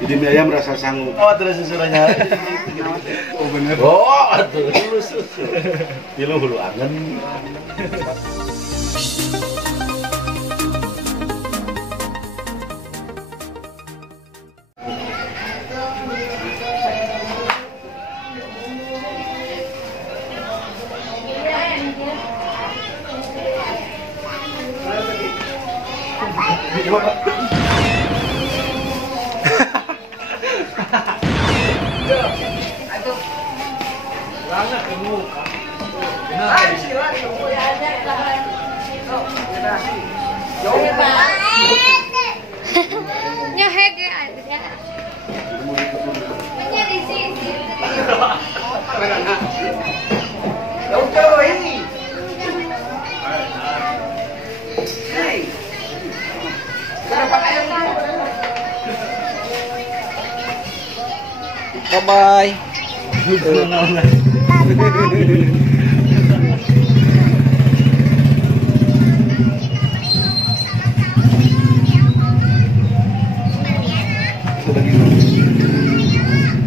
Jadi mie ayam rasa sanggup. Oh, terus susurannya. Oh bener. Oh, terus susu. Pilu hulu angen. Nyohek ya ada. Menjadi sisi. Bye-bye.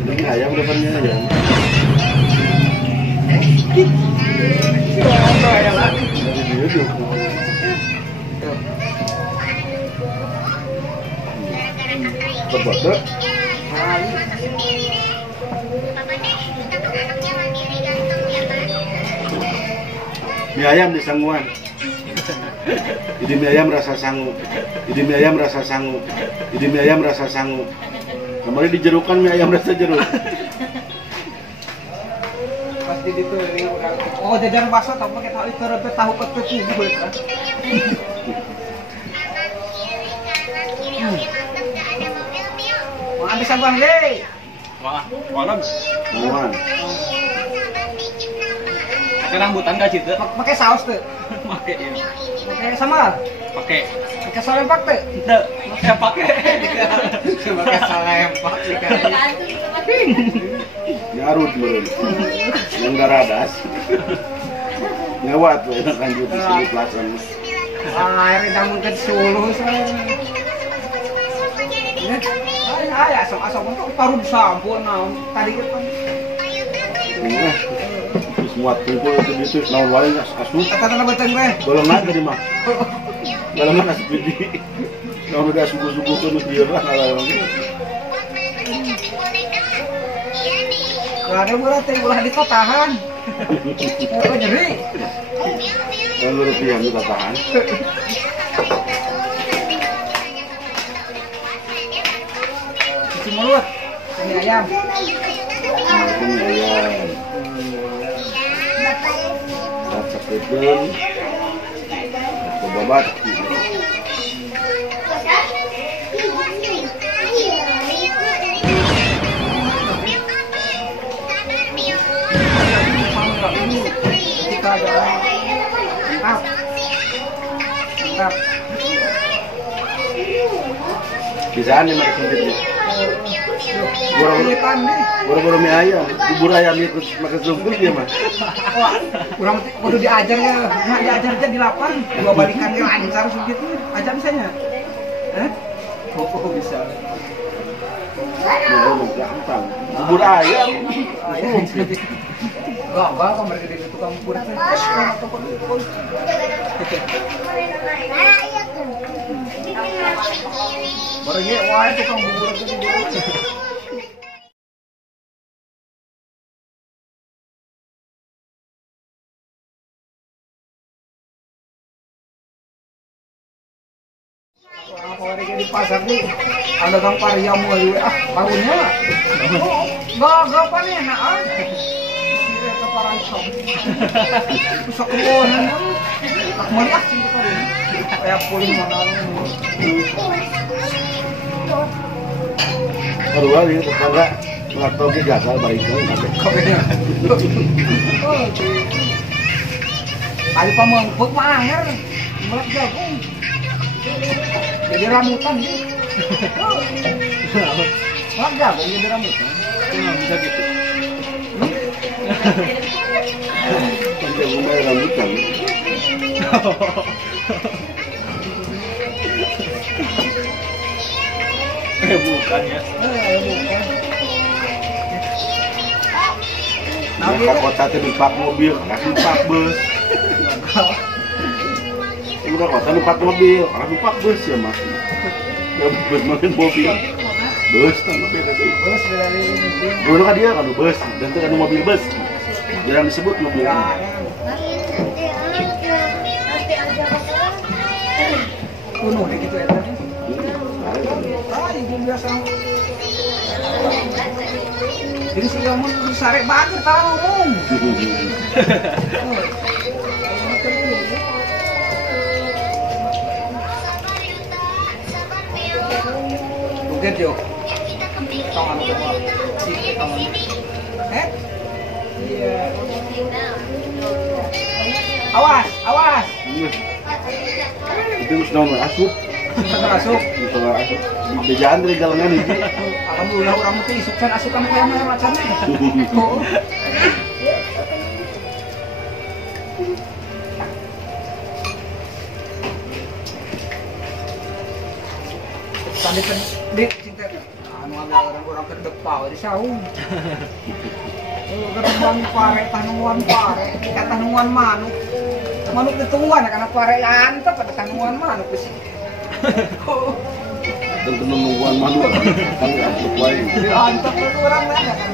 Daging ayam depannya ayam. Berbeda. Mie ayam di sangguan. Jadi mie ayam rasa sanggup. Jadi mie ayam rasa sanggup. Jadi mie ayam rasa sanggup. Kemarin dijerukan mie ayam rasa jeruk. Pasti gitu ini udah. Oh, jajan bakso tak pakai tahu itu rebet tahu kepet itu kan. Mau habis abang deh. Wah, malam. Sangguan. Pakai rambutan gak situ? Pakai saus tuh. Pakai ya. Pakai sambal. Pakai. Pakai salempak tuh. Tidak. Pakai pakai. Pakai salempak sih kan. Nyarut meureun. Yang garadas. Ngewat we lanjut di sini pelasan. Air udah mungkin sulus. Ay, asam-asam untuk parut sampun naon tadi kan. Semua kumpul itu di situ naon wae asup. Kata-kata beteng teh. Golongan tadi mah. Golongan asup di. Naon udah suku-sukukeun dieu lah ngalah mah. Ada berarti ulah dikotahan. Oh nyeri. Kalau rupiah kita tahan. Cuci mulut. Ini ayam. Ini ayam. Rasa kedelai. Babat. Kita ada mantap. Bisaan nih makan sempitnya. Boro-boro mie ayam, bubur ayam itu makan sempit dia mah. Wah, kurang kudu diajar ya. Nah, diajar aja di lapang. Dua balikan ke lancar segitu. Ajar misalnya. Oh, bisa. Ya, gampang. Bubur ayam. Gagal kan mereka di tukang bubur teh. Baru ge wae tukang bubur itu bubur. Kalau lagi di pasar nih, ada kang pariam mulai bangunnya. Gak apa nih, nah. Ke paraisok. Pusok kemohonan kan. Tak melihat sih tadi. Kayak pulih mana. Kedua ini tetangga ngatau ke gasal barikan Kopenya. Kali pamengput mah anger. Melak jagung. Jadi rambutan gitu. Melak jagung jadi rambutan. Bisa gitu. Tidak mulai rambutan. bukan ya. Bukan. Di kota teh numpak mobil, numpak bus. Udah kota numpak mobil, numpak bus ya mas. Bus makin mobil. Bus kan beda deh. Bus dari ini. Dulu kan dia kan bus, dan itu kan mobil bus. Jarang disebut mobil. Kuno deh gitu ya tadi. Ibu biasa. Jadi sih kamu sare banget tahu om. Bukan jo. Tangan coba. Tangan. Iya. Awas, awas. Itu nomor asup. Masuk. Nomor asup. Di jalan dari galengan ini. Alhamdulillah orang mesti isukan asukan kayak macamnya. Oh. Tadi kan dik cinta anu agak orang kedepau di saung. Ketemuan pare tanuan pare, tanuan manuk. Manuk dituan karena pare antep pada tanuan manuk di sini. Dan penemuan manuk kami angkat wae. Antep itu orang mana kan.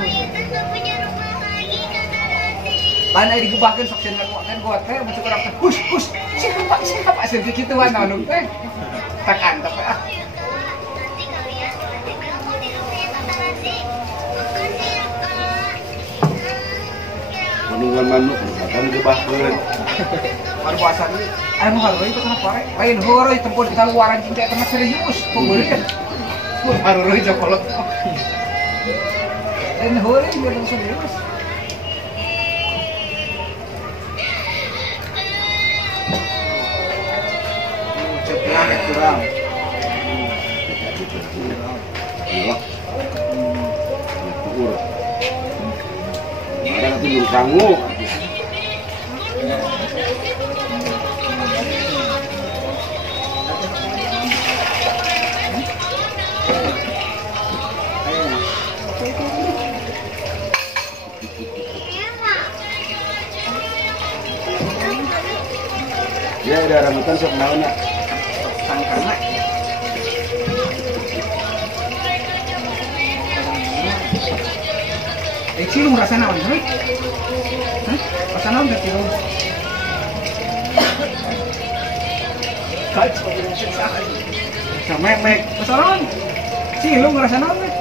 Lain ai digebahkeun sok sieun ngaluakeun gua teh muncul orang teh hus siapa sih kituan manuk teh. Tak antep ya. Penemuan manuk kami gebahkeun. Baru puasa ini, ayo mau harus itu kenapa? Lain horo itu tempat kita luaran cinta itu serius, pemberian. Harus itu kolot. Lain horo itu yang serius. Cepat kurang. Iya. Ukur. Ada nanti belum sanggup. Ya ada rambutan sok naon nak. Sangkana. Cilung rasa naon, ha? Rasa naon teh cilung? Kacau sensasi. Mek. Rasa naon? Cilung rasa naon teh?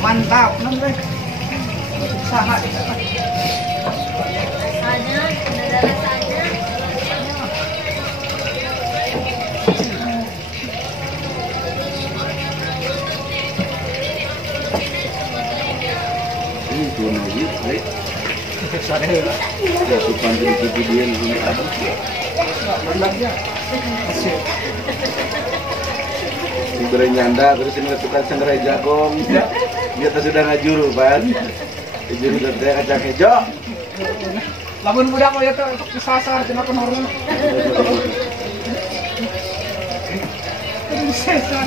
Mantap, naon teh? Saha di sana. Rasanya, ada rasanya. Ini tuh lagi, baik. Sadar lah. Ya supan dari video ini ada. Belanja. Asik. Diberi nyanda terus ini tukang sangrai jagong. Dia tuh sudah ngajuru pan. Juru kerja kacang hijau. Lamun budak lo ya tuh untuk disasar cina penorong. Disasar.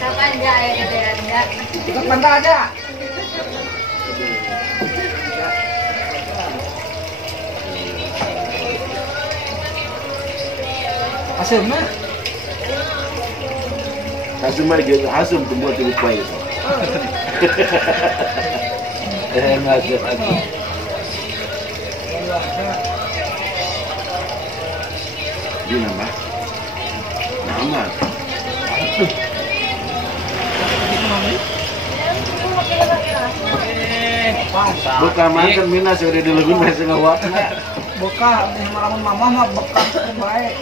Kapan aja ya ada. Kita pantau aja. Asam mah. Asum lagi, asum tunggu tuh baik. Ngajak lagi. Ini nama. Buka makan mina sudah dilegun masih ngawat. Buka, malamun mama mah bekas baik.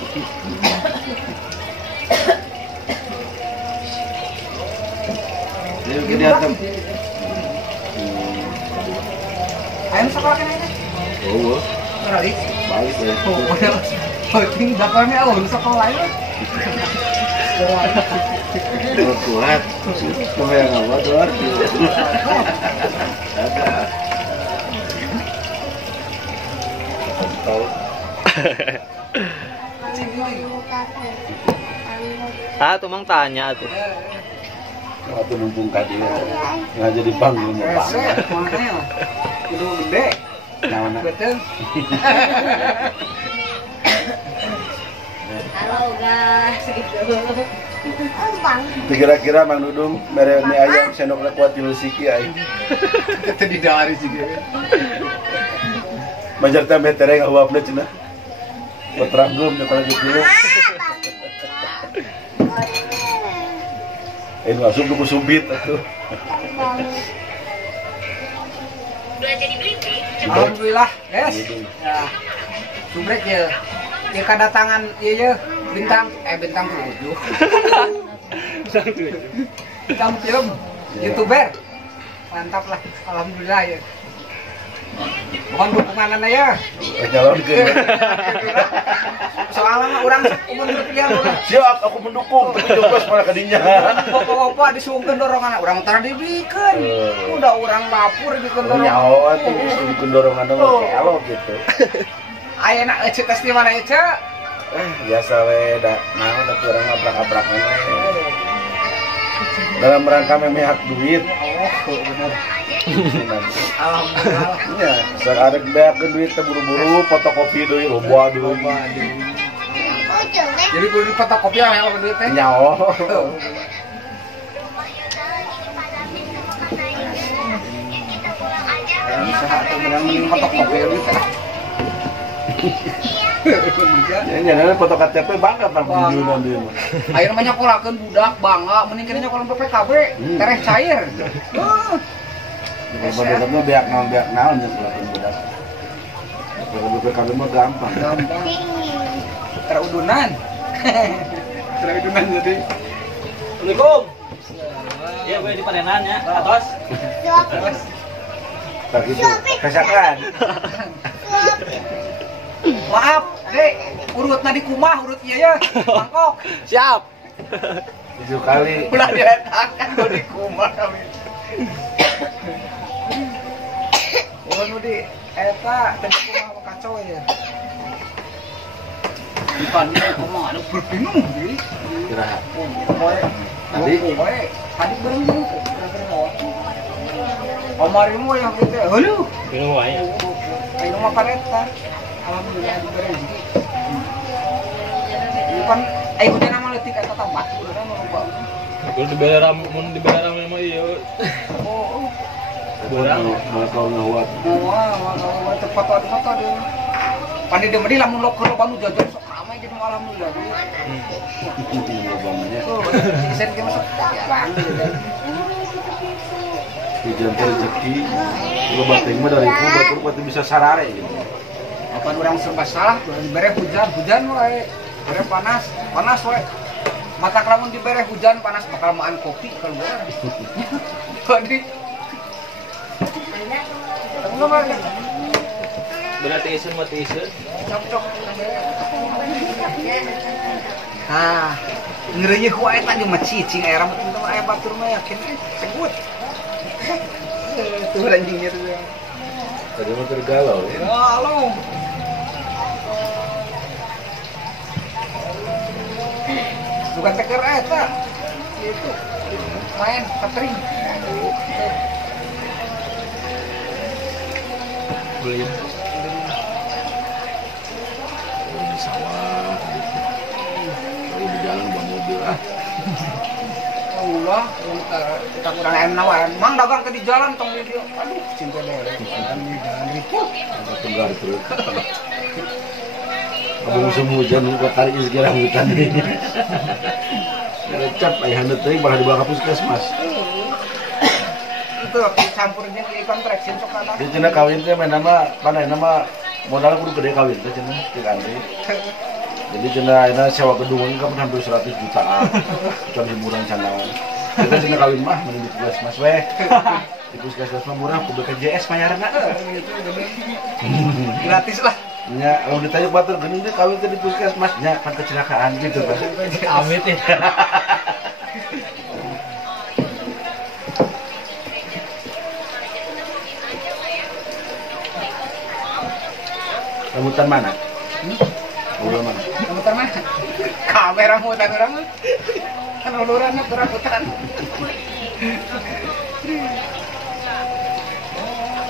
Ini ke diatam. Ayam sekolah kan ini? Oh, Berali? baik ya. Oh, model. Penting dapurnya awal sekolah ya. Kuat. Cuma yang ngawat, Dadah. Tahu. Ah, tuh mang tanya tuh. Waktu numpung kadi nggak jadi panggil mau panggil. Makanya itu gede. Nah, Betul. Halo guys, gitu. Kira-kira Mang Dudung mere mie ayam sendokna kuat tilu siki ai. Kita di dari sih dia. Majar teh tereng uapna cenah. Petragum nya kalau gitu. Masuk ke subit atuh. Alhamdulillah, guys. Ya. Subrek ya. Ya kedatangan ya bintang bintang 7. Bintang film YouTuber. Mantap lah. Alhamdulillah ya. Mohon dukungan ya. Nyalonkeun. Soalnya orang umur berpilihan orang. Siap, aku mendukung. Tapi jokos malah kadinya. Bapak-bapak disuungkeun dorongan orang tadi bikin. Udah orang lapor bikin dorongan. Nyawa tuh bikin dorongan dong kalau gitu. Ayeuna ece tes di mana ece? Biasa we da naon atuh urang abrak-abrakan we. Dalam rangka memehak duit. Oh, bener. Alhamdulillah. Ya, sekarang beakeun duit teh buru-buru fotokopi deui loba deui. Jadi kudu fotokopi ya duit teh. Nyawa. Usaha teh bener mending fotokopi duit teh. Ya nyana foto KTP bangga pan kunjungan dia mah. Ayeuna mah nyakolakeun budak bangga mending kena nyakolan PPKB tereh cair. Bener-bener beak naon nya selain budak. Kalau BPKB mah gampang. Gampang. Terudunan. Terudunan jadi. Assalamualaikum. Iya, gue di Padenan ya. Atos. Terus Tak gitu. Kasakan. maaf, Dek. Urutna di kumah, urut ieu ya. Mangkok. Siap. 7 kali. Ulah diletakkan do di kumah kami. Oh, nu di eta teh kumah kacau ya. Di pandi kumah ada berpinung di. Kira. Tadi tadi bereng Omari mo yang gitu. Halo. Bingung wae. Ayo mah pareta. Alhamdulillah diberi rezeki. Bukan hujan nama leutik eta tambah udah mah lupa. Kalau di Belaram, mun di Belaram mah ieu. Oh. Malah kau ngawat. Wah, cepat foto dia. Pandi dia meni lamun lokal banu jajan sok ramai jadi alhamdulillah. Lobangnya. Tuh, sen ge masuk. Hujan teh rezeki. Kalau bating mah dari ku batur pasti bisa sarare gitu. Apa orang serba salah, dibere hujan wae. Bere panas wae. Mata lamun dibere hujan panas bakal maan kopi keluar. Jadi Berarti isun mati isun. cocok. Nah, ngeureuyeuh wae eta ge mah cicing aya rambut teh aya batur mah yakin segut. Tuh anjingnya tuh. Tadi mah tergalau ya. Halo. Bukan teker eta. Itu main catering. Beli. Di sawah. Kalau di jalan bawa mobil ah. Allah, kita kurang enak nawaran. Mang dagang ke di jalan tong video. Aduh, cinta deh. Jalan ribut. Ada tenggar terus. Kamu musim hujan buat tarik segera hutan ini. Recap ayah anda teh malah dibawa ke puskesmas. Itu campurnya ke kontraksin sok kana. Di cina kawin teh main nama panai nama modal kudu gede kawin teh cina di Andri. Jadi cina ina sewa gedung kan hampir 100 juta. Cuman hiburan candawan. Kita cina kawin mah mending di puskesmas weh. Di puskesmas mah murah ku BPJS bayarna. Gratis lah. Nya kalau ditanya batur geuning teh kawin teh di puskesmas nya kan kecelakaan gitu kan. Amit ya. Rambutan mana? Rambutan mana? Rambutan mah. Kamera rambutan orang mah. Kan uluran tuh rambutan.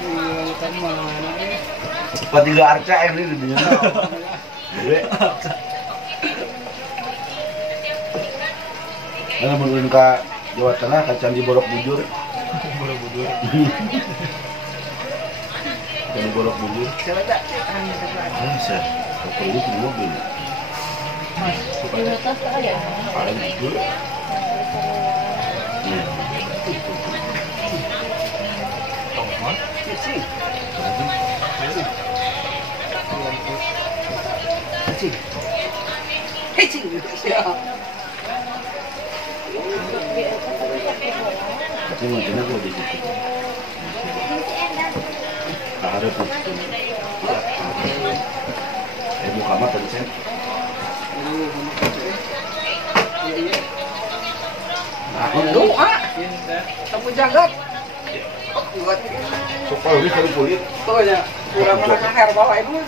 Rambutan mana? Patiga arca ini di dunia. Karena menurut ke Jawa Tengah ke Candi Borobudur. Buru-buru. Candi Borobudur. Coba tak. Bisa. Kalau ini di mobil. Di atas tak ada. Paling itu. Hecing. Tapi mungkin aku di situ. Ada tuh. Buka mah tadi saya. Aku doa. Kamu jagat. Buat Suka lebih kali kulit. tuh aja. Kurang mana air bawah itu.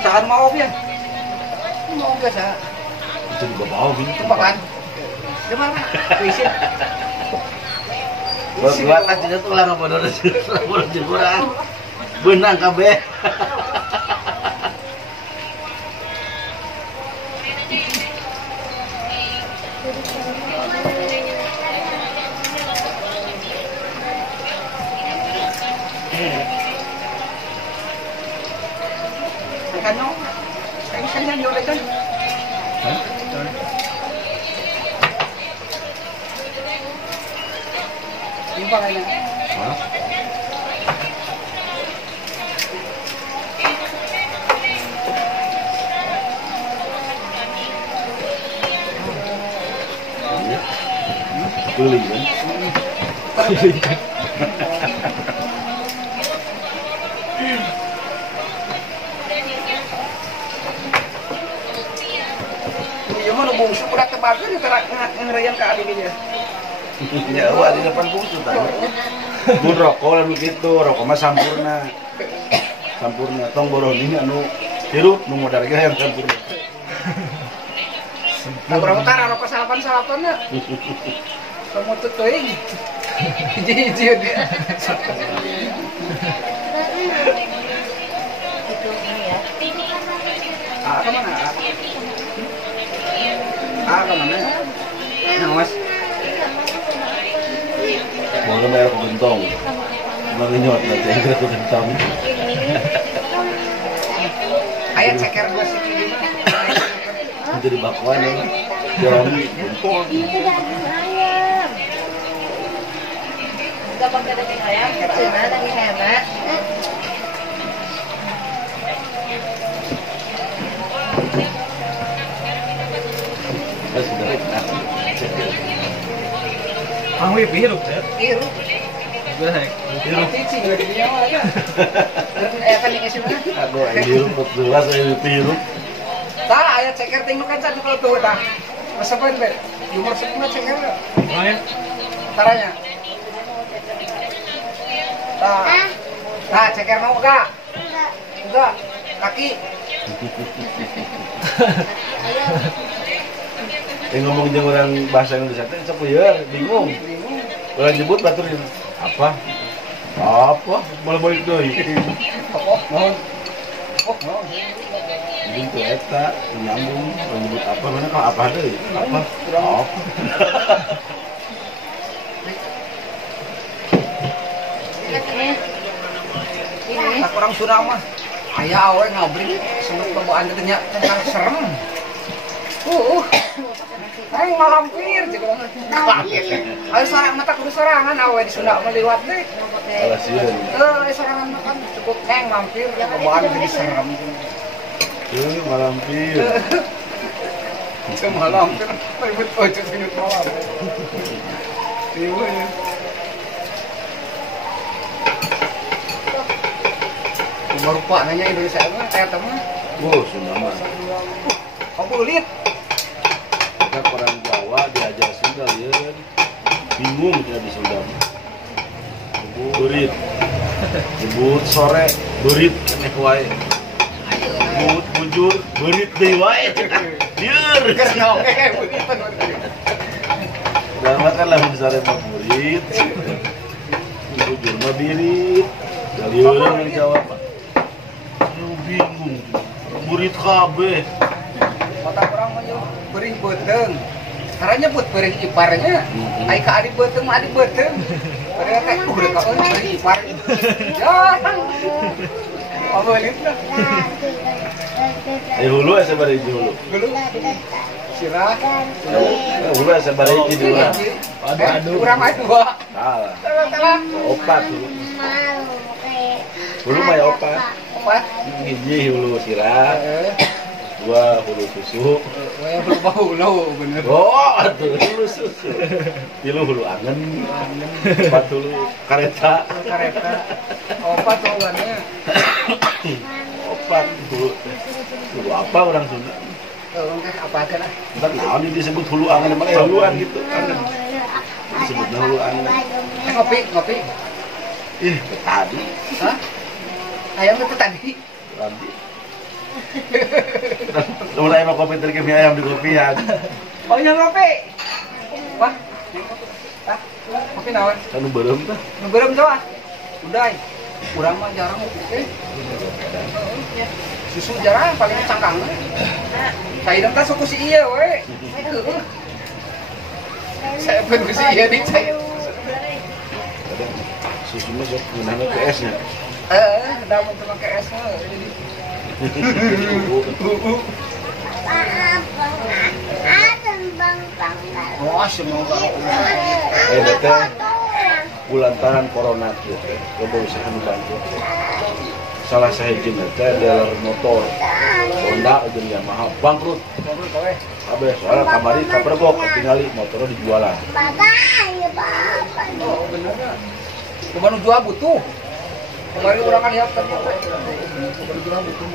Jangan mau ya. Mau biasa. Itu juga bau gini. Makan. Gimana? Wisin. Buat kan tidak tuh lah bodoh kurang. Benang kabeh. Ano? Kaya nyo ulit kan? Yung ba kaya? Hah? Kuling kan? Yung mo nung bungsu pula tebaga yung ngerayan ke adik dia. Ya, wah di depan bungsu tadi. Mun rokok lalu gitu, rokok mah sampurna. Sampurna tong boroni anu hirup nu modal ge yang sampurna. Nah, berapa utara rokok salapan na. Kamu tuh teuing. Hiji dia. Itu ini ya. Ah, kemana? Ah, kemana? Nah, mas. Mau merah gentong. Mengenyot nanti kira gentong. Ayat ceker gua sih gimana? Jadi bakwan ya. Jami gentong. Itu daging ayam. Enggak pakai daging ayam, cuma daging hemat. Sudah enak. Ang wih biru ya. Biru. Biru. Biru cicing lagi di nyawa aja. Kan yang isi mana? Aduh, biru betulas ini biru. Tak, ayat ceker tinggal kan satu kalau tuh tak. Masa apa ini? Umur 10 ceker. Main. Caranya. Tak. Nah, ceker mau enggak? Enggak. Kaki. Ngomong jeung orang bahasa Indonesia teh sapeueur bingung. Kalau nyebut baturin apa? Apa? Malah balik deui. Oh, mohon. Oh, mohon. Jadi itu eta nyambung kalau nyebut apa mana kalau apa deui? Apa? Apa? Ini. Tak orang Sunda mah. Aya awe ngabri semut bawaan teh tentang serem. Aing malampir juga. Ayo sorangan mata kudu sorangan awe di Sunda meliwat deh. Alasian. Sorangan makan cukup heng mampir bawaan jadi serem. Malampir. Cuma malampir ribut ojo senyut malam. Iya ya. Baru Pak nanya Indonesia mah kayak teman. Oh, Sunda mah. Kamu lihat Kita orang Jawa diajar Sunda ya. Bingung kita di Sunda. Berit. Jebut sore berit keneh wae. Jebut bujur berit deui wae. Lieur. Udah makan lah sore mah berit. Bujur mah birit. Lieur yang jawab. Lu bingung. Berit kabeh. Kota orang mah beuring beuteng. Caranya buat beuring iparnya. Ai ka adik beuteng mah adik beuteng. Beuring kayak udah ka beuring ipar. Ya. Apa ini? Hulu asa bari hulu. Dulu. Sirah. Hulu asa bari dulu. Aduh. Urang mah dua. Salah. Salah. Opat dulu. Hulu mah ya opat. Opat. Hiji hulu sirah. Dua hulu susu. Hulu bau lo bener. Oh, atuh hulu susu. Tilu hulu angen. Empat hulu kareta. Kareta. Opat soalnya. Opat hulu. Hulu apa orang Sunda? Enggak apa aja lah. Entar naon disebut hulu angen emang huluan gitu. Angen. Disebutna hulu angen. Ngopi. Ih, tadi. Hah? Ayam itu tadi. Tadi. Mulai mau kopi terkini ayam di kopian. Oh yang ngopi. Wah. Ah, kopi naon? Kan belum tuh. Ngeberem coba. Udah. Kurang mah jarang ngopi. Susu jarang paling cangkang. Saya dong suku si iya we. Saya pun si iya di saya. Susu mah sok gunanya PS-nya. Udah mau pakai es mah. Oh, semoga. Teh ulantaran corona kieu teh loba usaha nu bantu. Salah sahiji teh dealer motor Honda jeung Yamaha bangkrut. Kabeh soalnya kamari kapergok tingali motornya dijualan. Oh, bener ya. Kumaha nu jual butuh. Kemarin orang kan lihat ternyata kumaha jual butuh.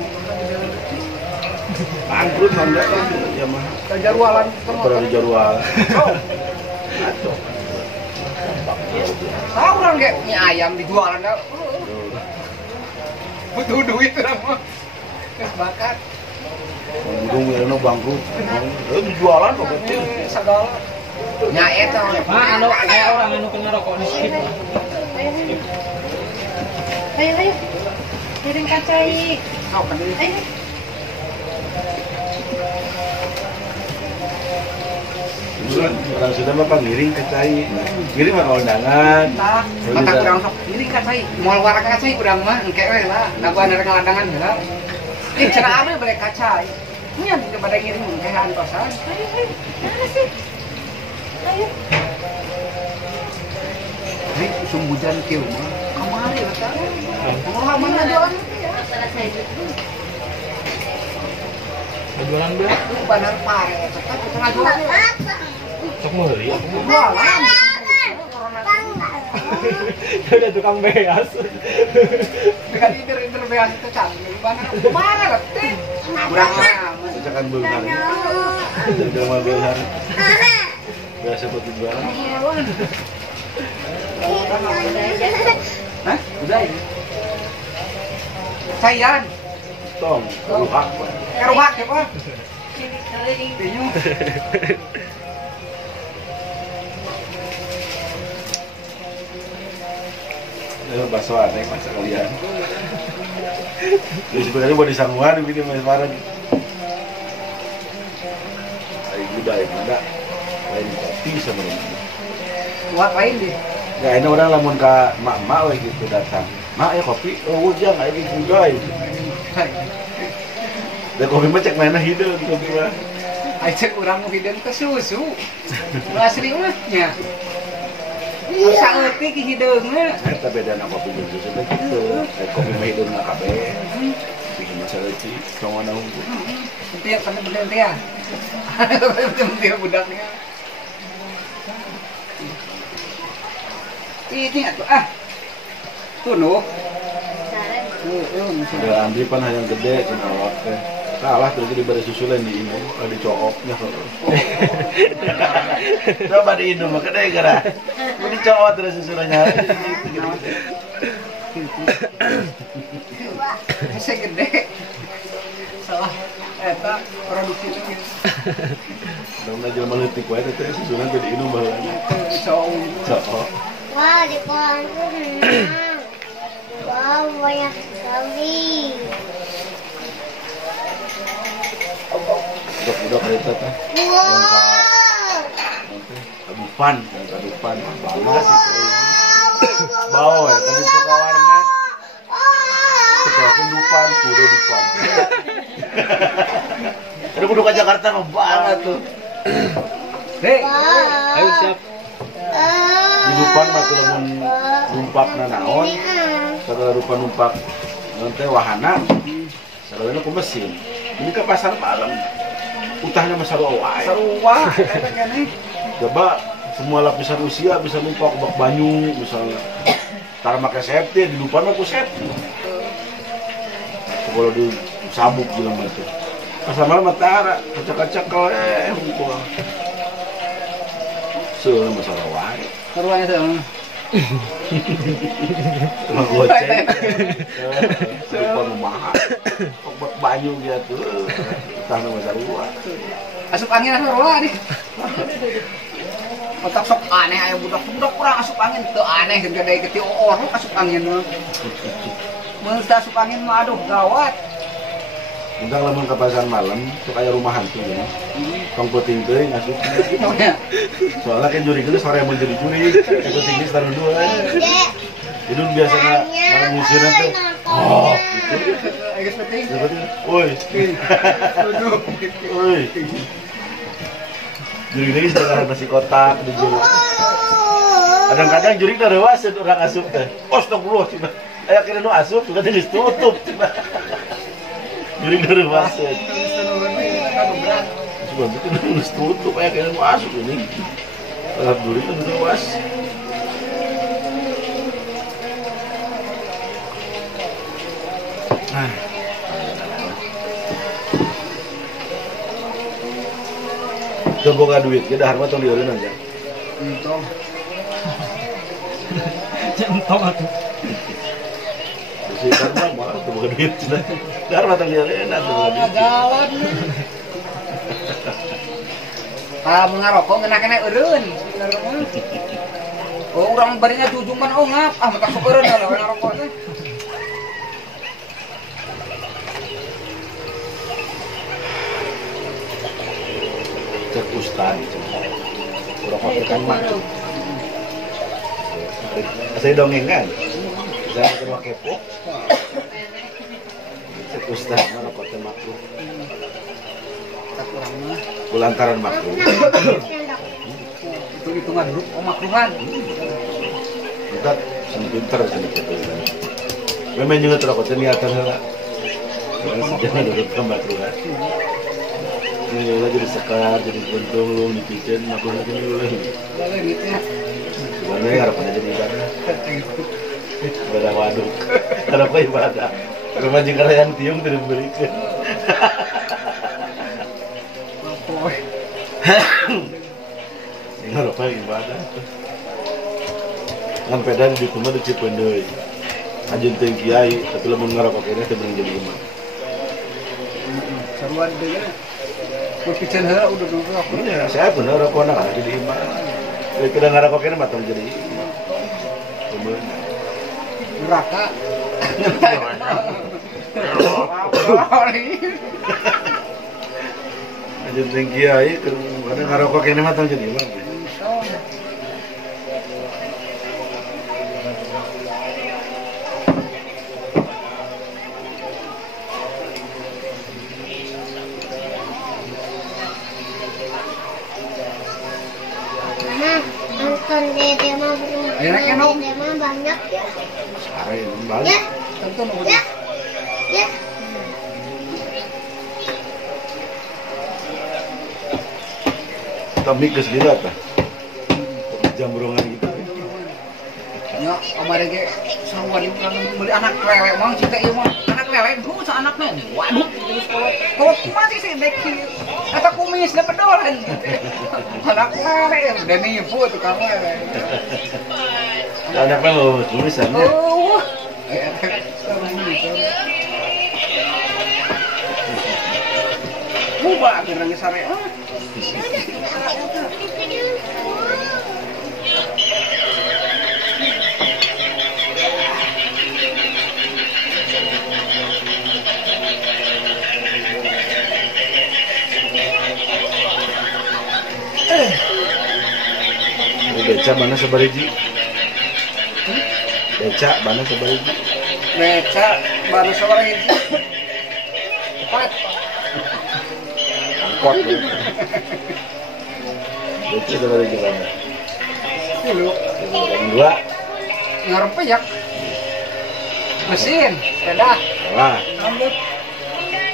Bangkrut Honda kan Yamaha. Kejarualan Motor dijual. Aduh. Tahu orang kayak mie ayam dijualan dah. Butuh duit orang mah. Kes bakat. Gunung Wirana bangkrut. Dijualan kok. Segala. Nyaet sama. Anu kayak orang anu kena rokok di skip. Ayo. Kirim kacai. Kau kan ini. Ayo. Orang sudah mah pangiring ke cai. Ngiring mah undangan. Nah, mata kurang sok. Ini kacai. Moal warak kacai kurang mah engke we lah. Dagu ada ngalandangan heula. Cenah ame balik kacai. Nya daripada ngirim engke antosan. Mana sih? Ayo. Ini musim hujan kieu mah. Kamari eta. Kumaha mana jalan? Selesai dulu. Jualan belah. Lu bener pare eta tengah jualan. Sok meuli. Jualan. Udah tukang beas. Dengan inter beas itu canggih. Mana letih? Kurang amat. Cacakan beunghar. Jelema beunghar. Biasa buat dijual. Hah? Udah ini. Sayan. Tong, ruhak. Kerubak ya, Pak? Bingung. Bakso aneh masa kalian. Jadi sebenarnya buat disangguan ini mas Farhan. Ayo budaya mana? Lain kopi sebenarnya. Buat lain deh. Ya ini orang lamun ka mak-mak we gitu datang. Mak ya kopi, oh ujang ayo budaya. Dan kopi mah cek mana hideung kopi mah. Aja urang mau hideung ke susu. Asli mahnya. Saeutik hideungna. Eta beda na kopi jeung susu teh kitu. Kopi mah hideungna kabeh. Bikin masalah ci, sama naung. Setiap kan bener dia. Bener budaknya. Ini atuh ah. Tuh nu. Ada Andri pan yang gede cina awak teh. Kalah terus di bari susulan di Indo, di cooknya. Coba di Indo mah gede gara. Mau dicook terus susulannya. Saya gede. Salah eta produksi lagi. Udah jelema leutik wae teh susulan teh di Indo baheula. Cook. Wah, di kolam tuh renang. Wow, banyak sekali. Budak kereta teh. Wow. Kadupan banget sih. Bau ya, tadi itu ke warnet. Sekarang dupan, udah dupan. Udah kudu ke Jakarta mah banget tuh. Hei, Ayo siap. Di dupan mah tuh lamun numpakna naon. Saudara rupa numpak nanti wahana. Saudara ku mesin. Ini ke pasar malam. Utahnya mah sarua wae. sarua eta keneh. Coba semua lapisan usia bisa numpak bak banyu misalnya. Tar make safety di depan aku safety. Kalau di sabuk bilang itu. Asal malam matara, kacak-kacak hukum. Soalnya masalah wae. Saruanya teh. Cuma goceng. Lupa mahal. Bak banyu gitu. Utah nama sarua. Asup angin sarua nih. Otak sok aneh aya budak kurang asup angin teu aneh gede gede orang asup angin mah. Mun asup angin mah aduh gawat. Entah lamun ke pasar malam, tuh kayak rumah hantu ya. Tong puting teuing asup. Soalnya kan juri geus sore mun jadi juri, itu tinggi taruh dua. Itu biasanya malam nyusiran teh. Oh, gitu. Geus penting. Woi. Woi. Juri geus setengah nasi kotak di juri. Kadang-kadang juri teh rewas orang asup teh. Astagfirullah cenah. Aya kira nu asup juga geus tutup cenah. Juri teh rewas. Coba bikin geus tutup aya kira nu asup ini. Kalau juri teh rewas. Tuh boga duit, kita harma tong dieureun aja. Entong. Centong atuh. Si harma mah tuh boga duit cenah. Harma tong dieureun atuh boga duit. Gawat. Mun ngarokok ngeuna kena eureun. Oh, urang barinya jujung kan ngap. Ah, mentak sok eureun lah ngarokok teh. Cek ustad. Urang pakai mah. Saya dongengan. Saya kedua kepo. Cek ustad mah rokok teh makruh. Tak urang mah. Kulantaran makruh. Itu hitungan dulu makruhan. Kita seni pinter seni gitu. Memang juga rokok teh niatan heula. Sejarah dulu ke makruhan. Ini jadi sekar, jadi buntung lu dipikir, aku lagi dulu. Lalu gitu ya. Gimana ya harapannya jadi ibadah? Ibadah waduk. Harapan ibadah. Rumah jengkala yang tiung tidak diberikan. Ini harapan ibadah. Kan pedan di rumah di Cipendei. Ajun teh kiai, tapi lamun ngarokok kene teh bener jadi imam. Saruan deui ya. Kucing heula udah dulu aku. Iya, saya bener rokok nak jadi imam. Jadi kita ngarokok kene mah tong jadi imam. Kemudian Neraka. ajun teh kiai kada ngarokok kene mah tong jadi imam. Nonton dede mah berumah. Ayo, naik, Nok. Dede mah banyak ya. Sekarang ini balik. Ya, Tonton ya, ya. Kita mikir sendiri apa? Jam berongan gitu. Ya, kemarin ge sawan ieu kan beli anak lele mah cita ieu mah. Anak lele dulu sa anakna. Waduh, terus kalau masih sih deki. Eta kumis na pedolan. Anak lele dan ibu tuh kamu lele. Anak lo tulisannya. Oh. Buba gerang sare. Beca mana sabariji? Beca mana sabariji? Beca baru sore ini. Empat. Angkot. Beca sabariji mana? Dulu. Yang dua. Ngarepek. Mesin, sepeda. Wah, Rambut.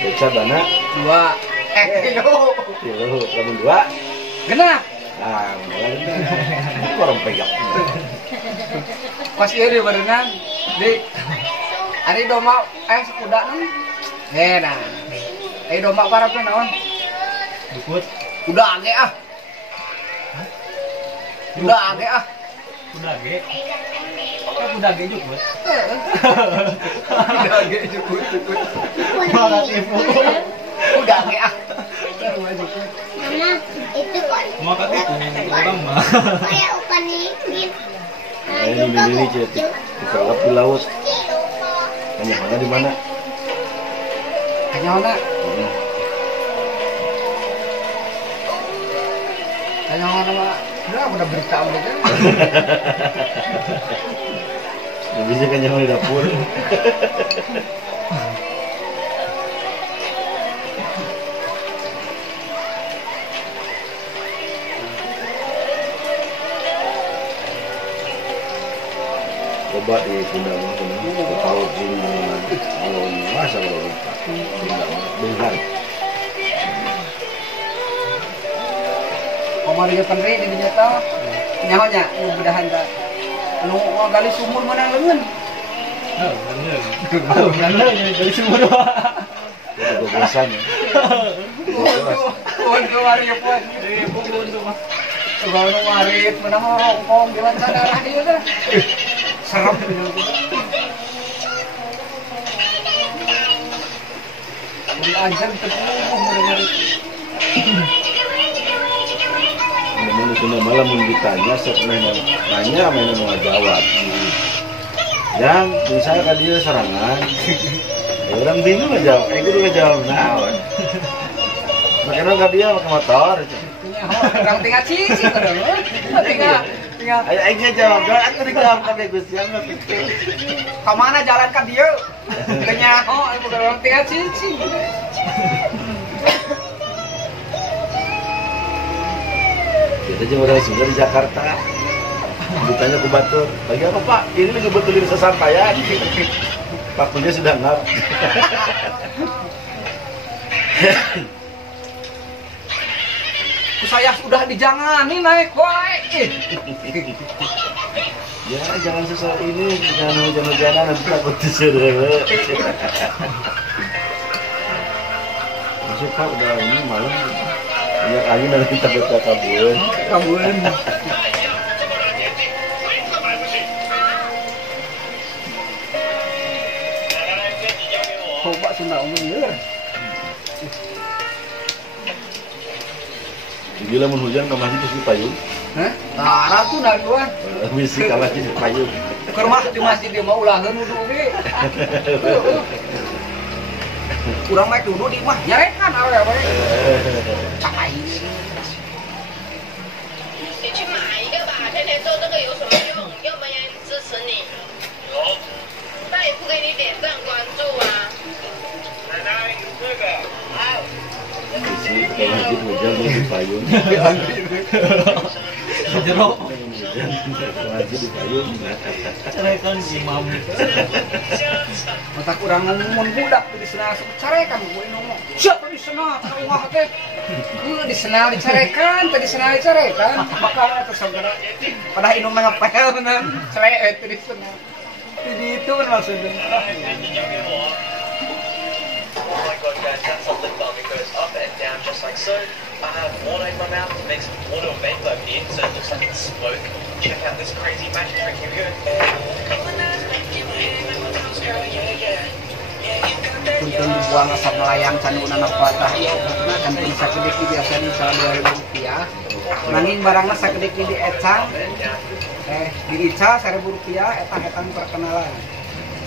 beca mana? Dua. Kilo. Kilo, kamu dua. Genap. Ah, bener. Orang pegang. Pas ieu barengan di ari doma sekuda naon? Nah. Doma parape naon? Dukut. Kuda age ah. Kuda age ah. Kuda ge. Oke, kuda ge dukut. Kuda age cukup. Malah tipu. Kuda age ah. Mama, itu kok Mau kata itu orang mah. kayak bukan ini. Nah, ini jadi dikelap di laut. Hanya mana di mana? Kanyona. Kanyona mah udah berita udah kan. Ya, bisa kan yang di dapur. Coba di Sunda mah ke paut ini kalau masa kalau Sunda mah benar. Kemarin ge penri di dinya tah. Nyahonya mudahan tah. Nu gali sumur mana leungeun. Bener dari sumur. Itu bosan ya. Pun kemarin ge pun. Pukul tuh mah. Kalau warit menang rongkong gimana cara dia teh. Serem bener. Di anjir tepuh bener. Namun di Sunda malam mun ditanya sok nanya mainan mau jawab. Yang misalnya kan dia serangan. Ya, orang bingung ngejawab. Kudu ngejawab naon. Makanya kan dia pakai motor. Orang tinggal cici terus. Tinggal Ayo aing jawab, aku dijawab kabeh Gusti Allah pikir. ka mana jalan ka dieu? Teu nyaho bukan orang tinggal cici. Kita aja modal Sunda di Jakarta. Ditanya ke Batur, lagi apa Pak? Ini lagi betulin sesampaian. Pakunya sudah ngap. Saya sudah dijangani naik wae. Ya jangan sesuai ini, jangan hujan-hujanan nanti takut diserang. Masuk Pak udah ini malam. Banyak angin nanti takut kabur. Kabun. Coba Sunda umum ya. Gila mun hujan ke masjid terus payung. Hah? Nah, tuh dari luar. Misi ke masjid payung. Ke rumah di masjid dia mau ulangan dulu ge. Kurang naik dulu di mah nyarekan awe awe. Cai. 你去买一个吧，天天做这个有什么用？又没人支持你。有。那也不给你点赞关注啊。奶奶有这个。好。 Misi ke masjid hujan terus payung. Jeruk. Ke masjid di payung. Cerekan si mami. Mata kurang ngomong budak di sana carekan gue ngomong. Siapa di sana rumah teh Disenal dicerekan, tadi senal dicerekan. Bakal atau segera. Pada inum ngepel bener. Celek itu disenal. Jadi itu kan maksudnya. Oh my god, guys, that's a lip balm. It goes up and down just like so. I have water in my mouth. It makes water vapor in, so it looks like it's smoke. Check out this crazy magic trick. Here we go. Untuk dibuang asap melayang canuna napatah. Nah, kan pun sakedik di biasanya misalnya Rp2. Nanging barangnya sakedik di ecang. Di Ica Rp1.000, etang-etang perkenalan.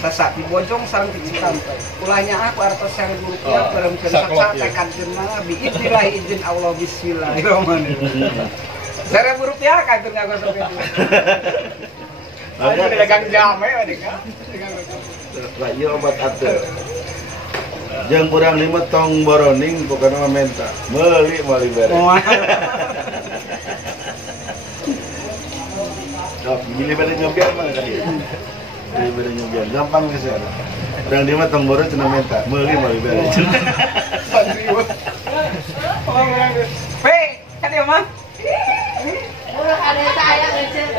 Sasak di Bojong sareng di Cikampek. Ulahnya aku artos Rp1.000 peremkeun saca tekadkeun mah biidznillah izin Allah bismillahirrahmanirrahim. Rp1.000 kantor ngagosok itu. Ayo dagang jame adik ka. Lah ieu obat ateul. Jeung kurang 5 tong boroning pokona menta. Meuli beres. Dok, gini pada nyobian mah kan. Gini pada nyobian gampang geus ya. Urang dia mah tong boros cenah menta. Meuli beres. Kan dia mah. Udah ada saya ngecek.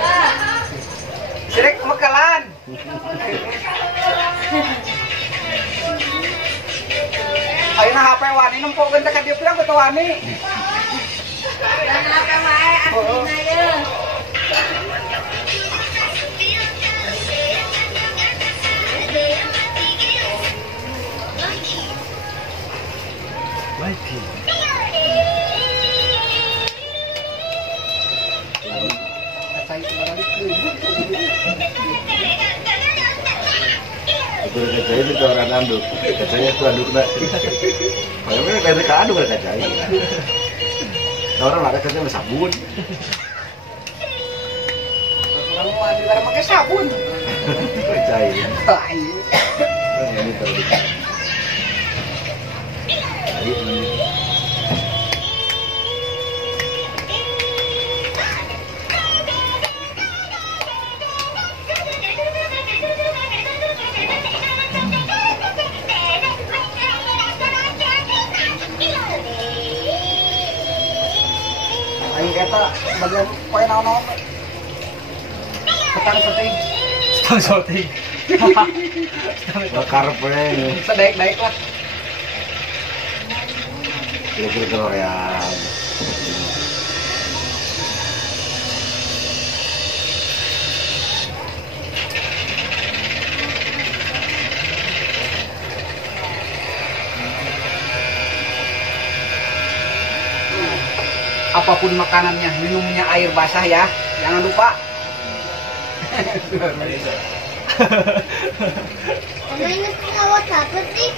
Sirik mekalan. Ayeuna HP wani nempokeun teh ka dieu pirang beto wani. Dan apa mae aslinya ya. Udah kacai itu orang anduk. Kacanya itu anduk nak. Memang dari anduk ada kacai. Orang ada kacai sama sabun. Orang mau ambil barang pakai sabun. Kacai. Tai. Ini tahu. Aing eta bagian poe naon-naon. Petang seting. Stang shooting. Bakar peng. Sedaik-daik lah. Kira-kira Korean. Apapun makanannya, minumnya air basah ya. Jangan lupa. Mama ini pesawat apa sih?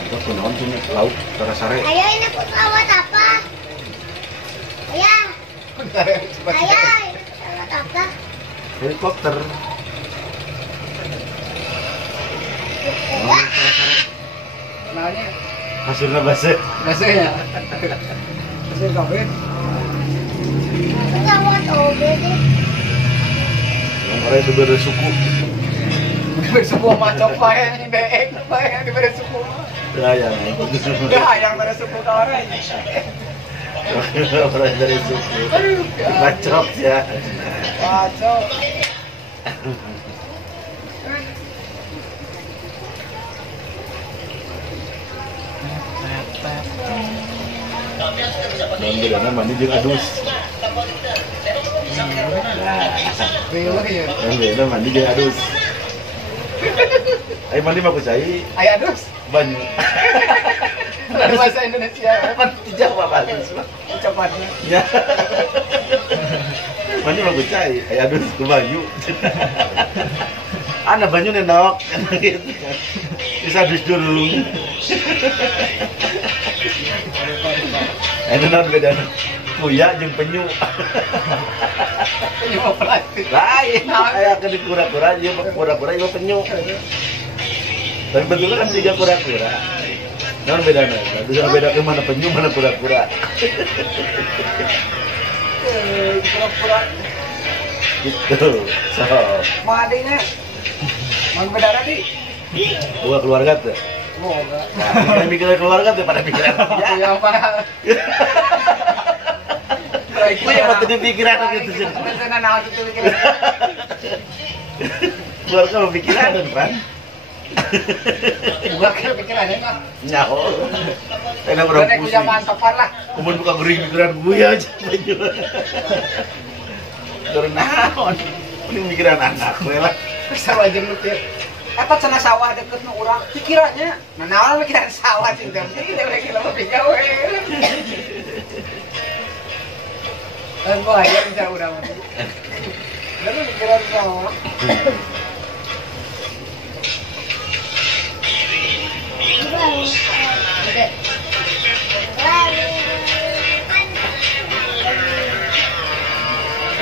Kita kunaon tuh lauk sare-sare. Ayah ini pesawat apa? Ayah, ayah, ini pesawat apa? Helikopter. Ayah, Nanya, Hasilnya base. biasanya. Biasanya kafe. pesawat OB deh. Yang Korea itu beda suku. Diberi sebuah macam pakai deek, pakai diberi suku. Ya yang. Dah yang dari suku kawan. Orang dari suku. Bacot ya. Kacau. Dan bedana mandi jeung adus. Bela ya. Dan bedana mandi jeung adus. Ayo mandi mah kucai Ayah dus. banyu. Dari bahasa Indonesia. Kan tidak apa-apa adus. Ucapannya. Ya. Mandi mah kucai, ayo adus ku banyu. Ana banyu nendok gitu. Bisa adus dulu. Itu non beda kuya jeung penyu. Penyu plastik. Lain, aya ke di kura-kura ieu kura-kura ieu penyu. Tapi betulnya kan tiga kura-kura. Non bedana. Bisa beda ke mana penyu mana kura-kura. Pura-pura. Gitu. So, Madinya. Mang bedara di. Bukan keluarga tuh. Boga. Nah, mikiran keluarga tuh pada pikiran. Ya apa? Gue yang waktu di pikiran gitu sih. Bener naon itu pikiran. Keluarga mau pikiran kan? Bukan pikiran ya. Nyaho. Enak Bener berapa ku zaman topan lah. Kemudian buka gering pikiran gue aja. Turun naon. Ini pikiran anak gue lah. Bisa aja mikir. Apa cenah sawah deket nu urang pikirannya. Nah, naon pikiran sawah tinggal sih dia lagi lama pikir we. Kan gua aja bisa urang mah. Lalu pikiran sawah.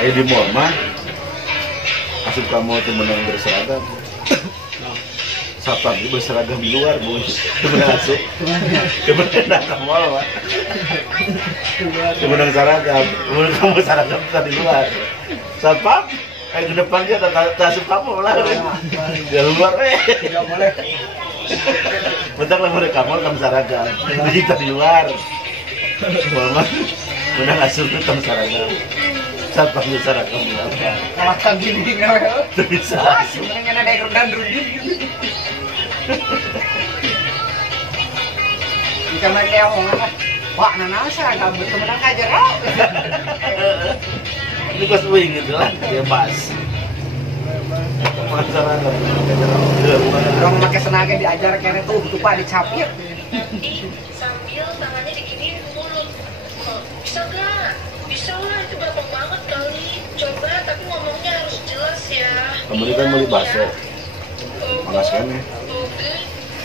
Ayo di mall mah. Asup kamu tuh menang berseragam. Satpam itu berseragam di luar, Bu. Temenang asup. Temenang ke mall, Pak. Temenang seragam. Temenang kamu seragam kita di luar. Satpam, ke depan dia tak asup kamu lah. Di luar, Tidak boleh. bentar lah mereka mall kamu seragam. Kita di luar. Mama, menang asup itu kamu seragam. Satpam itu seragam di luar. Kalahkan gini ngawe. Tidak bisa. Sebenarnya ada yang dan rundin gitu. Jika mereka omongan lah, wah nana seragam betul menang aja rau. Ini kos wing gitu lah, dia pas. Seragam. Orang pakai senaga diajar kayaknya tuh pak dicapir. Sambil tangannya diginiin ke mulut. Bisa gak? Bisa lah, itu gampang banget kali. Coba, tapi ngomongnya harus jelas ya. Kemarin kan beli bakso. Panas kan ya?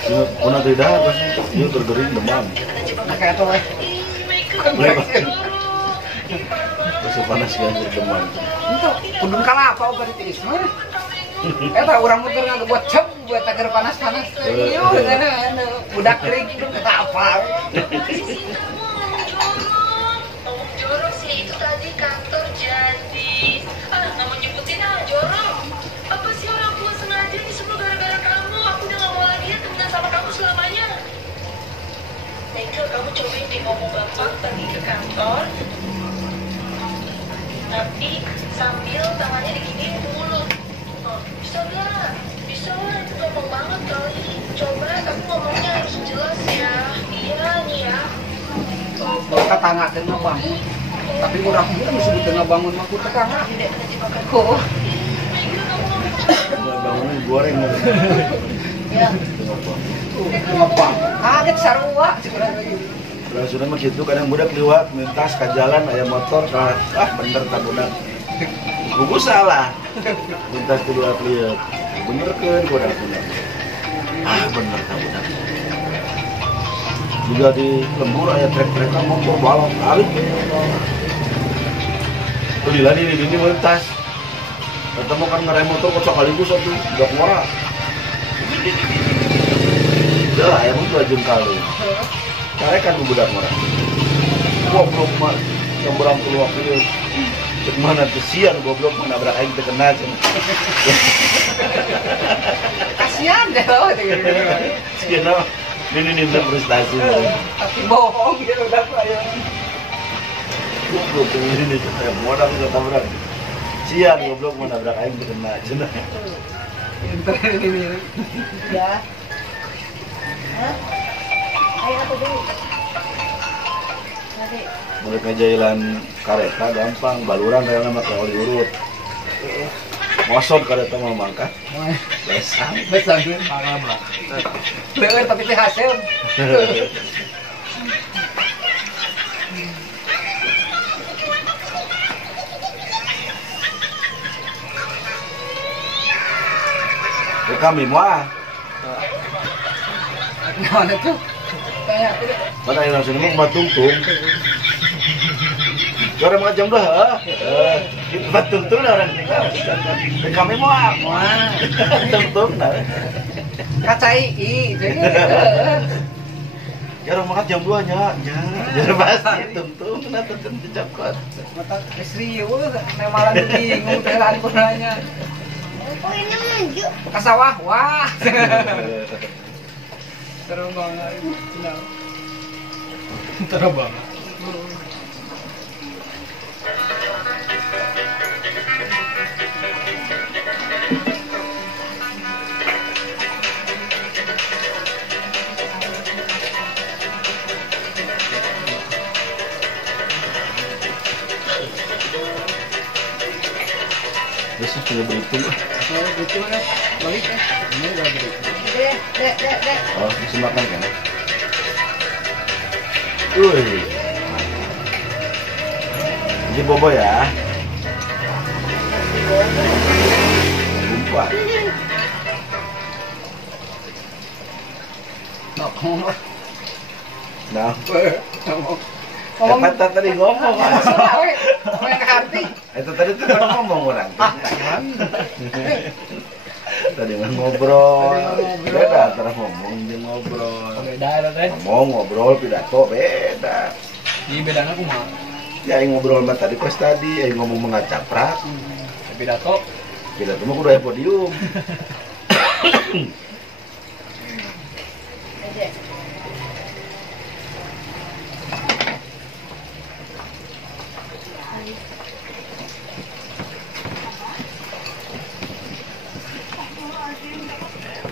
Ini pernah tidak apa sih? Dia tergering demam. Pakai itu weh. Bakso panas kan demam. Itu kudung kalah apa udah ditiris mah. Eta urang mungkin nggak buat cep buat agar panas-panas. Iya, budak kering itu kata apa? Om Joro sih itu tadi kantor jadi. Nggak mau nyebutin Joro. Apa sih orang tua sengaja ini semua gara-gara kamu? Aku udah nggak mau lagi ya temenan sama kamu selamanya. Michael, kamu cobain deh ngomong gampang pergi ke kantor. Tapi sambil tangannya diginiin ke mulut. Bisa gak? Bisa lah, itu gampang banget kali. Coba, tapi ngomongnya harus jelas ya. Iya nih ya. Kita tangga tengah bangun. Tapi orang itu disebut tengah bangun mah kita tangga. Kok? Bangunan goreng. Ya. Tengah bangun. Kaget sarua. Kalau sudah mah gitu kadang budak liwat mintas ke jalan aya motor bener tak budak. Buku salah. Mintas keluar lihat. Bener kan budak. Bener tak budak. Juga di lembur aya trek-trekan motor balap kali. Beli lagi di sini mintas. Ketemu kan ngerem motor kocok kaligus satu, udah keluar. Udah lah, emang 2 jam kali. Karekan budak orang. Goblok mah, yang berang keluar itu. Mana tuh siang goblok mana nabrak aing teu kena cenah. Kasihan deh loh. Siana ini frustasi. Tapi bohong gitu udah saya. Goblok ini cenah modal udah tabrak. Siang goblok mana nabrak aing teu kena cenah. Ini. Ya. Hah? Ayo apa dulu? Nanti. Mereka jailan kareta gampang, baluran rela mah kalau diurut. Mosot kareta mah mangkat. Besang. Besar kan? Paham lah. Lewat tapi teh hasil. Kami mah. Nah, itu kayak Mana yang langsung mau tungtung. Orang macam dah. Kita tungtung orang ini. Kami mau tungtung dah. kacai jadi Ya orang makan jam 2 nya. Jadi pasti tungtung nanti dicapkan. mata istri malah bingung jalan punanya Oh ini maju. Ke sawah, wah. Seru banget. Seru banget. Terus sudah berhitung. Oh, gitu ya. Balik ya. Ini udah balik. Dek. Oh, masih makan kan? Wih. Ini bobo ya. Lupa. Nah, Ngomong tadi ngomong. ngomong ke hati. Itu tadi tuh kan ngomong orang. Tadi mah ngobrol. Beda antara ngomong jeung ngobrol. Beda ada teh. Ngomong ngobrol pidato beda. Di bedana kumaha? Ya yang ngobrol mah tadi pas tadi, yang ngomong mengacaprak. Pidato. Pidato mah kudu aya podium.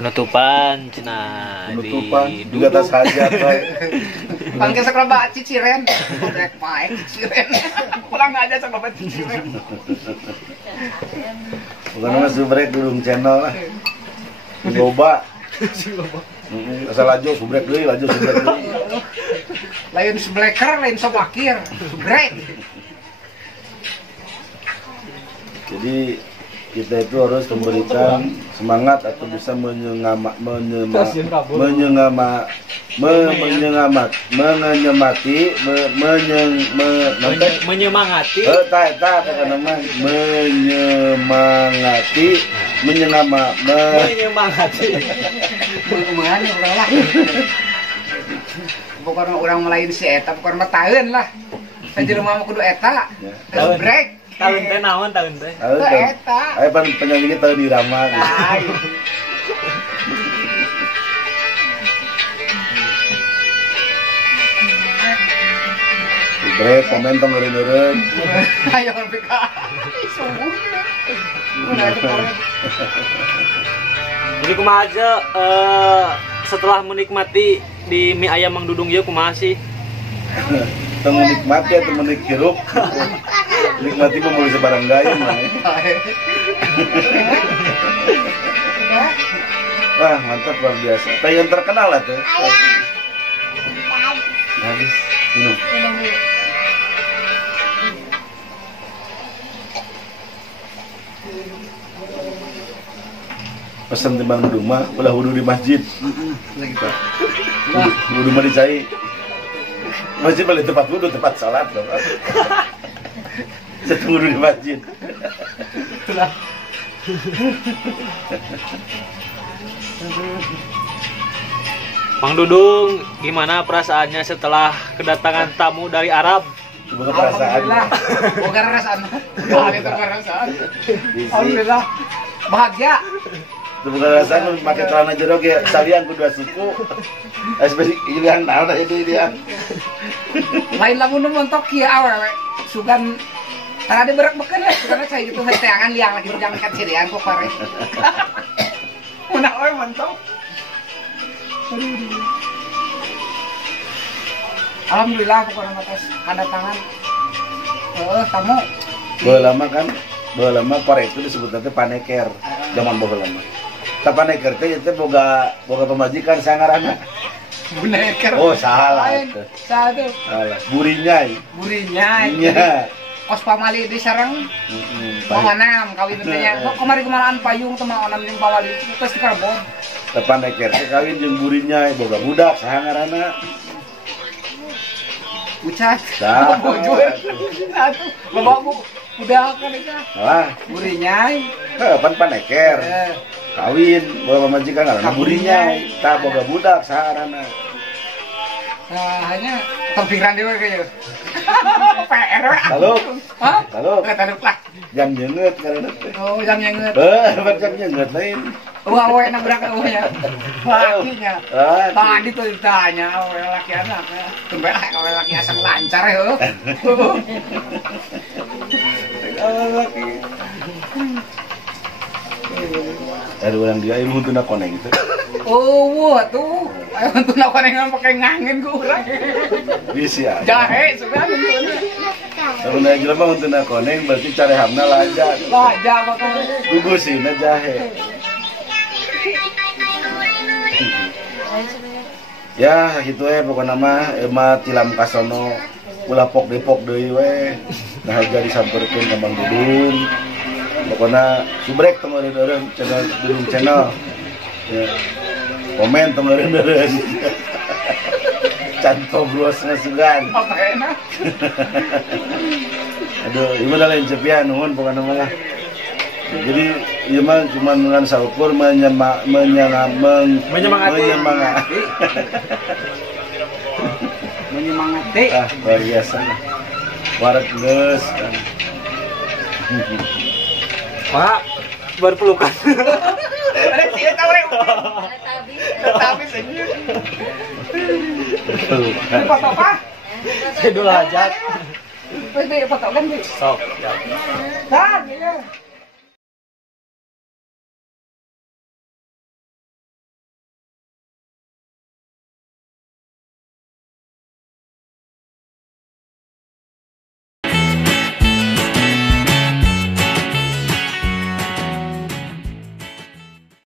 Penutupan cina Penutupan di juga tas hajat bae. Pangke sakola ciciren. Kodek pae ciciren. Kurang aja sakola ciciren. Bukan mah subrek dulung channel lah. Loba. Asal laju subrek deui, laju subrek deui. Lain sebleker, lain sobakir. Subrek. Jadi kita itu harus memberikan semangat atau bisa menyemangati Mengenai orang lah. Bukan orang melain si eta, bukan mah taeun lah. Kan jelema mah kudu eta. Subrek. tahun teh naon tahun teh Eta. Ayo penyanyi kita di Rama. Break komen tong eureun-eureun. Ayo BK. Sungguh. jadi kumaha aja setelah menikmati di mie ayam Mang Dudung ieu kumaha sih Tong menikmati atau menikhirup. Nikmati mah mulai sebarang gaya mah. Wah, mantap luar biasa. Pengen terkenal lah tuh. Habis minum. Pesan di Mang Dudung mah, ulah wudu di masjid. Wudu mah dicai. Masjid paling tempat wudu, tempat salat dong. Saya wudu di masjid. Mang Dudung gimana perasaannya setelah kedatangan tamu dari Arab Bukan perasaan. Alhamdulillah. Bukan perasaan. Bukan itu perasaan. Alhamdulillah. Bahagia. Itu bukan perasaan pakai celana jeruk ya salian ku dua suku. Espesi ilian naon itu dia. Lain lamun mentok kieu awewe. Sugan tadi berak beken lah, karena saya gitu heteangan liang lagi berjam kan sirian kok pare. Mana we mentok. Alhamdulillah pokoknya atas kedatangan tamu. Baheula lama Korea itu disebutnya paneker zaman baheula lama. Ta paneker teh itu boga pemajikan sangaranna. Buneker. Oh, salah. Satu. Salah. Burinyai. Burinyai. Iya. Kos pamali di sareng. Pamanam kawin teh. Kok kemari kemalaan payung teh mah onam jeung pamali terus di karbon. Ta paneker teh kawin jeung burinyai boga budak sangaranna. Ucat. Dah. Bojur. Satu. Bawa bu. Udah kan itu. Salah. Burinyai. Pan paneker. Kawin boga pemajikan ngaranna burinyai. Ta boga budak sangaranna. Hanya tampilan dia kayak PR. Halo. Hah? Halo. Kata lah. jam nyeungeut karena teh. Oh, jam nyeungeut. Jam nyeungeut lain. Wah, we nabrak ya. Lakinya. Ah, Tadi tuh ditanya, we laki anaknya. Tumben kalau laki asal lancar ya. Laki. ada orang dia ilmu tuna koneng itu. Oh, wah tuh. Ayo untuk nakonengan pakai ngangin gue urang. Bisa. Jahe sudah gitu. Kalau nak jelema untuk nak koneng berarti cari hamna laja. Laja bakal. Gugusina jahe. Ya gitu pokoknya mah tilam kasono ulah pok depok deui we. Nah harga disamperkeun ka Mang Dudung. Pokoknya subrek tong eureun channel Dudung channel. Ya. Komen tong eureun. Canto bros ngasugan. Apa enak? Aduh, ieu mah lain cepian nuhun pokoknya mah. Jadi ieu mah cuma ngan saukur menyemangati. Menyemangati. Ah, luar biasa. Warak geus kan. Pak, berpelukan. Ada sih tahu rek. Tapi senyum. Foto apa? Saya dulu hajat. Foto kan? Sok, ya. Dah, ya.